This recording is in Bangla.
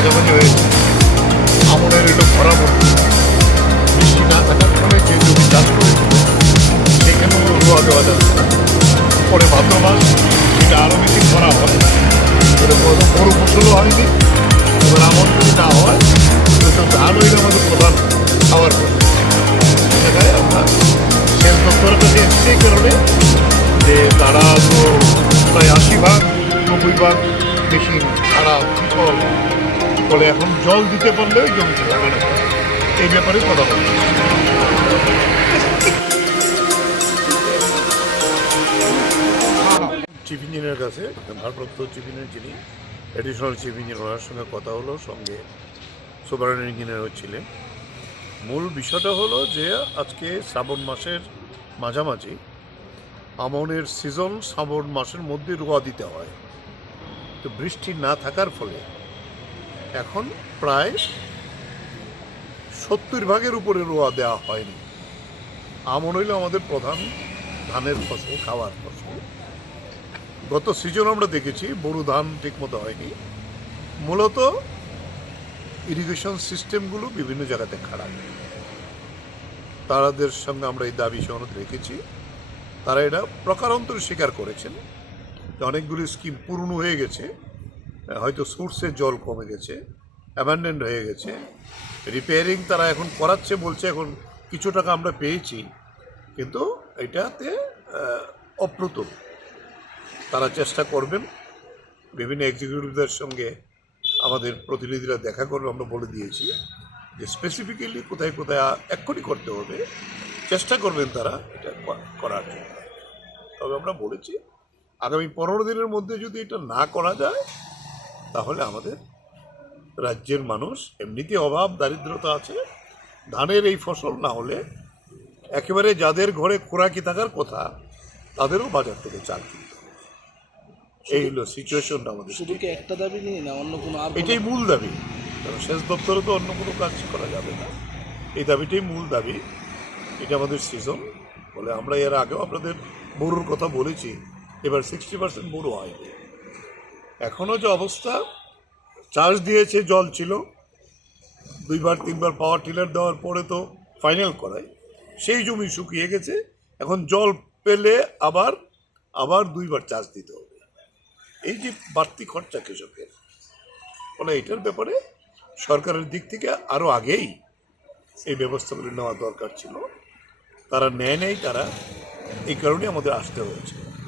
মাঝামাঝি হয়েছে, আমনের এলো ভরা মতো। বৃষ্টি না থাকার ফলে যে জমি চাষ করেছিল সেখানেও রোয়া দেওয়া যাচ্ছে না। পরে ভাদ্র মাস এটা আরও বেশি ভরা হয়, এটা কোনো বড় ফসলও হয়নি। এবার আমন যদি না হয় তো ধান হইলে আমাদের প্রধান খাওয়ার পথে জায়গায় আমরা সেচ দপ্তরের কাছে এসেছি এই কারণে যে তারা তো প্রায় 80-90 মেশিন খারাপ বিকল, ফলে এখন জল দিতে পারলেও জমিতে লাগানো যায়। এই ব্যাপারে কথা বলছি। চিফ ইঞ্জিনিয়ারের কাছে, ভারপ্রাপ্ত চিফ ইঞ্জিনিয়ার যিনি অ্যাডিশনাল চিফ ইঞ্জিনিয়ার, ওনার সঙ্গে কথা হলো, সঙ্গে সুপারিনটেন্ডেন্ট ইঞ্জিনিয়ার ছিলেন। মূল বিষয়টা হলো যে আজকে শ্রাবণ মাসের মাঝামাঝি আমনের সিজন, শ্রাবণ মাসের মধ্যে রোয়া দিতে হয়। তো বৃষ্টি না থাকার ফলে এখন প্রায় 70% উপরে রোয়া দেওয়া হয়নি। আমন হইল আমাদের প্রধান ধানের ফসল, খাওয়ার ফসল। গত সিজন আমরা দেখেছি বোরো ধান ঠিকমতো হয়নি। মূলত ইরিগেশন সিস্টেমগুলো বিভিন্ন জায়গাতে খারাপ। তাদের সঙ্গে আমরা এই দাবি সনদ রেখেছি। তারা এটা প্রকারান্তরে স্বীকার করেছেন যে অনেকগুলি স্কিম পুরনো হয়ে গেছে, হয়তো সোর্সে জল কমে গেছে, অ্যাবান্ডেন্ড হয়ে গেছে। রিপেয়ারিং তারা এখন করাচ্ছে, বলছে এখন কিছু টাকা আমরা পেয়েছি, কিন্তু এটাতে অপ্রতুল। তারা চেষ্টা করবেন। বিভিন্ন এক্সিকিউটিভদের সঙ্গে আমাদের প্রতিনিধিরা দেখা করবে, আমরা বলে দিয়েছি যে স্পেসিফিক্যালি কোথায় কোথায় এক্ষুনি করতে হবে, চেষ্টা করবেন তারা এটা করার জন্য। তবে আমরা বলেছি আগামী 15 দিনের মধ্যে যদি এটা না করা যায় তাহলে আমাদের রাজ্যের মানুষ, এমনিতে অভাব দারিদ্রতা আছে, ধানের এই ফসল না হলে একেবারে যাদের ঘরে খোরাকি থাকার কথা তাদেরও বাজার থেকে চাল কিনতে হবে। এই হলো সিচুয়েশনটা আমাদের। শুধু কি একটা দাবি নিয়ে না অন্য কোনো? এটাই মূল দাবি, কারণ সেচ দপ্তরে তো অন্য কোনো কাজ করা যাবে না। এই দাবিটাই মূল দাবি। এটা আমাদের সিজন বলে আমরা এর আগেও আপনাদের বোরোর কথা বলেছি। এবার 60% বোরো হয়নি। এখনও যে অবস্থা, চার্জ দিয়েছে, জল ছিল, 2-3বার পাওয়ার টিলার দেওয়ার পরে তো ফাইনাল করায়, সেই জমি শুকিয়ে গেছে। এখন জল পেলে আবার 2বার চার্জ দিতে হবে। এই যে বাড়তি খরচা কৃষকের, ফলে এটার ব্যাপারে সরকারের দিক থেকে আরও আগেই এই ব্যবস্থাগুলি নেওয়া দরকার ছিল। তারা নেয় নেই, তারা এই কারণে আমাদের আসতে হয়েছে।